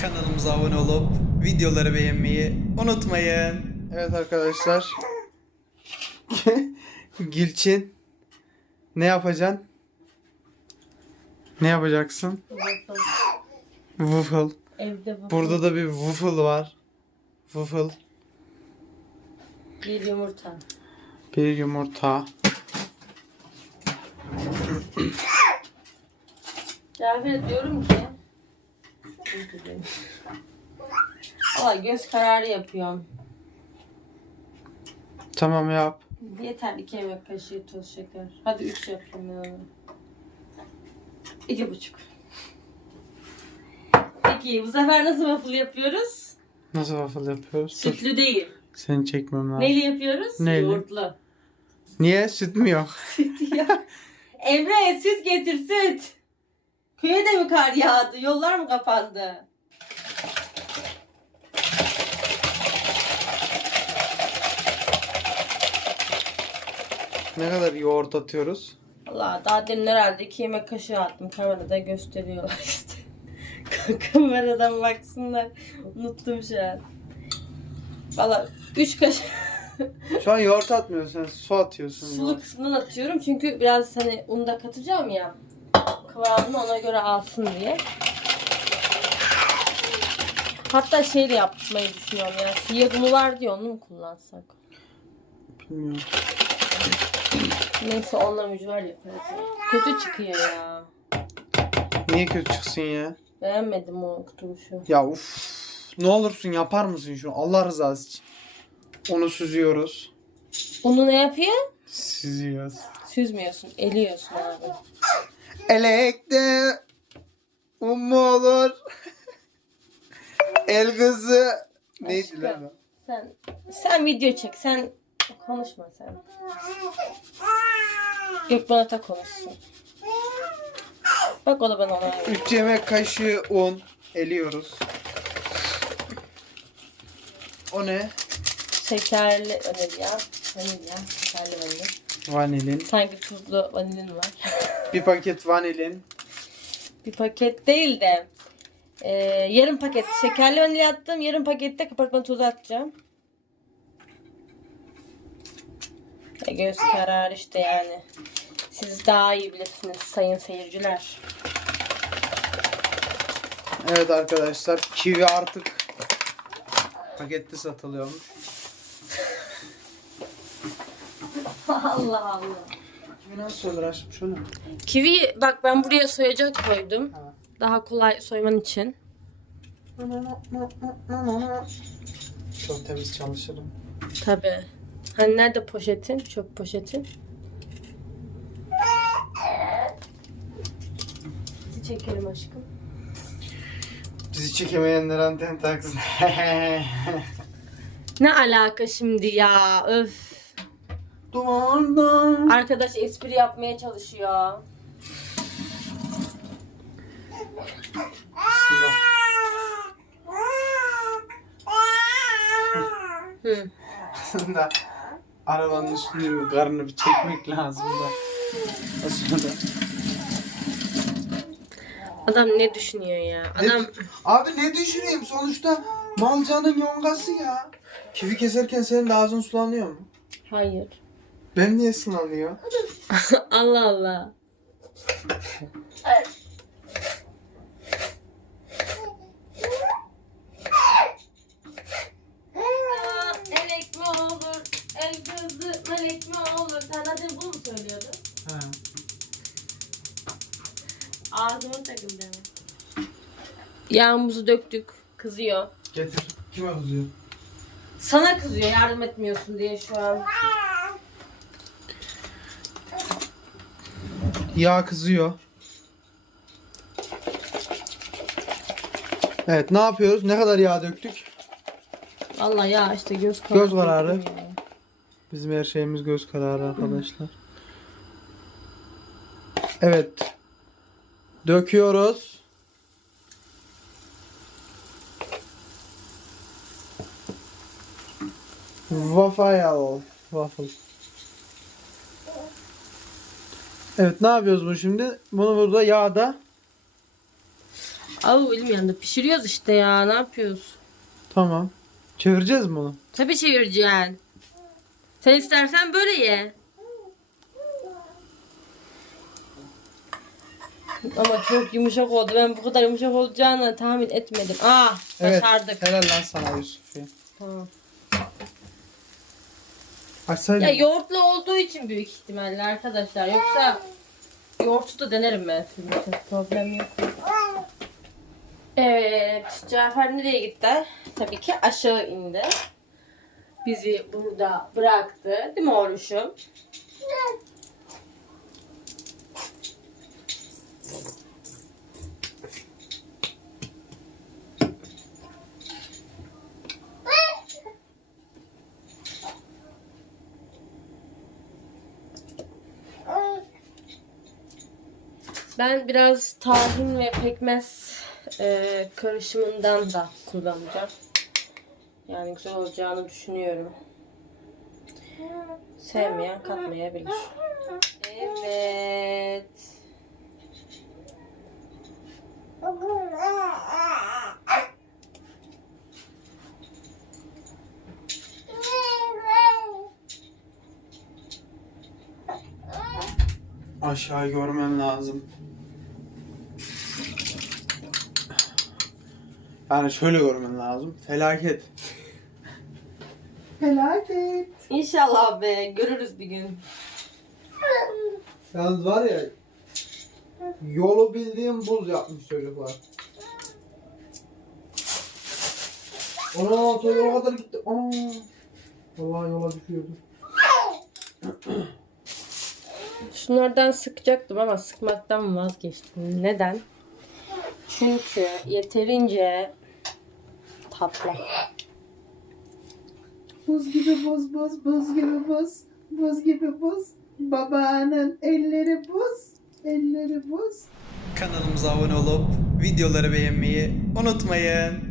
Kanalımıza abone olup videoları beğenmeyi unutmayın. Evet arkadaşlar. Gülçin. Ne yapacaksın? Ne yapacaksın? Waffle. Evde bu. Burada da bir waffle var. Waffle. Bir yumurta. Bir yumurta. Cafer diyorum ki. Valla göz kararı yapıyorum. Tamam yap. Yeter iki yemek kaşığı toz şeker. Hadi üç yapayım ben onu. İki buçuk. Peki bu sefer nasıl waffle yapıyoruz? Nasıl waffle yapıyoruz? Sütlü değil. Seni çekmem lazım. Neyle yapıyoruz? Neyle? Yoğurtlu. Niye? Süt mü yok? Süt ya. Emre süt getir süt. Köye de mi kar yağdı? Yollar mı kapandı? Ne kadar yoğurt atıyoruz? Allah daha demin herhalde iki yemek kaşığı attım. Kamerada gösteriyorlar işte. Kameradan baksınlar. Unuttum şu an. Valla üç kaşık Şu an yoğurt atmıyorsun sen su atıyorsun. sulu kısmından atıyorum. Çünkü biraz hani un da katacağım ya. Kıvamını ona göre alsın diye. Hatta şey de yapmayı düşünüyorum ya. Siyah unu var diye onu mu kullansak? Bilmiyorum. Neyse onunla mücver yaparız. ya. Kötü çıkıyor ya. Niye kötü çıksın ya? Beğenmedim o kutuluşu. Ya uf. Ne olursun yapar mısın şunu? Allah rızası için. Onu süzüyoruz. Onu ne yapıyor? Süzüyoruz. Süzmüyorsun, eliyorsun abi. Elekte un mu olur? El kızı. Neydi lan o? Sen sen video çek. Sen konuşma sen. Gökmen Ata konuşsun. Bak o da ben ona. 3 yemek kaşığı un eliyoruz. O ne? Şekerli vanilya. Vanilya. Şekerli vanilya. Vanilin. Sanki tuzlu vanilin var. Bir paket vanilin. Bir paket değil de e, yarım paket şekerli vanilya attım. Yarım pakette kabartma tozu atacağım. E, göz kararı işte yani. Siz daha iyi bilirsiniz sayın seyirciler. Evet arkadaşlar kivi artık pakette satılıyormuş. Allah Allah. Kivi nasıl olur aşkım mi? Kivi bak ben buraya soyacak koydum. Ha. Daha kolay soyman için. Çok temiz çalışırım. Tabi. Hani nerede poşetin? Çöp poşetin. Bizi çekelim aşkım. Bizi çekemeyenler anten taksın. Ne alaka şimdi ya? Öf. Dumandan. Arkadaş espri yapmaya çalışıyor. Aslında Hı. aslında arabanın üstünde bir karnını bir çekmek lazım da. Aslında. Adam ne düşünüyor ya? Adam Ne- Abi ne düşüneyim sonuçta malcanın yongası ya. Kivi keserken senin de ağzın sulanıyor mu? hayır. Ben niye sulanıyor? Allah Allah. Melek mi olur? El kızı melek mi olur? Sen zaten bunu mu söylüyordun? Ha. Ağzıma takıldı. Yağımızı döktük. Kızıyor. Getir. Kime kızıyor? Sana kızıyor yardım etmiyorsun diye şu an. Yağ kızıyor. Evet ne yapıyoruz? Ne kadar yağ döktük? Vallahi ya işte göz kararı. Göz kararı. Bizim her şeyimiz göz kararı arkadaşlar. Evet. Döküyoruz. Waffle. Waffle. Evet ne yapıyoruz bu şimdi? Bunu burada yağda Au elim yandı. Pişiriyoruz işte ya. Ne yapıyoruz? Tamam. Çevireceğiz mi onu? Tabii çevireceksin. Sen istersen böyle ye. Ama çok yumuşak oldu. Ben bu kadar yumuşak olacağını tahmin etmedim. Ah başardık. Helal lan sana Yusuf ya. Tamam. Açsaydın. Ya yoğurtlu olduğu için büyük ihtimalle arkadaşlar. Yoksa yoğurtlu da denerim ben sizin için. Problem yok. Evet. Cafer nereye gitti? Tabii ki aşağı indi. Bizi burada bıraktı. Değil mi oğluşum? Ben biraz tahin ve pekmez e, karışımından da kullanacağım. Yani güzel olacağını düşünüyorum. Sevmeyen katmayabilir. Evet. Aşağı görmen lazım. Yani şöyle görmen lazım. Felaket. Felaket. İnşallah be görürüz bir gün. Yalnız var ya yolu bildiğim buz yapmış çocuklar. Ana ta yola kadar gitti. Ana. Vallahi yola düşüyordu. Şunlardan sıkacaktım ama sıkmaktan vazgeçtim. Neden? Çünkü yeterince tatlı. Buz gibi buz buz buz gibi buz. Buz gibi buz. Babanın elleri buz. Elleri buz. Kanalımıza abone olup videoları beğenmeyi unutmayın.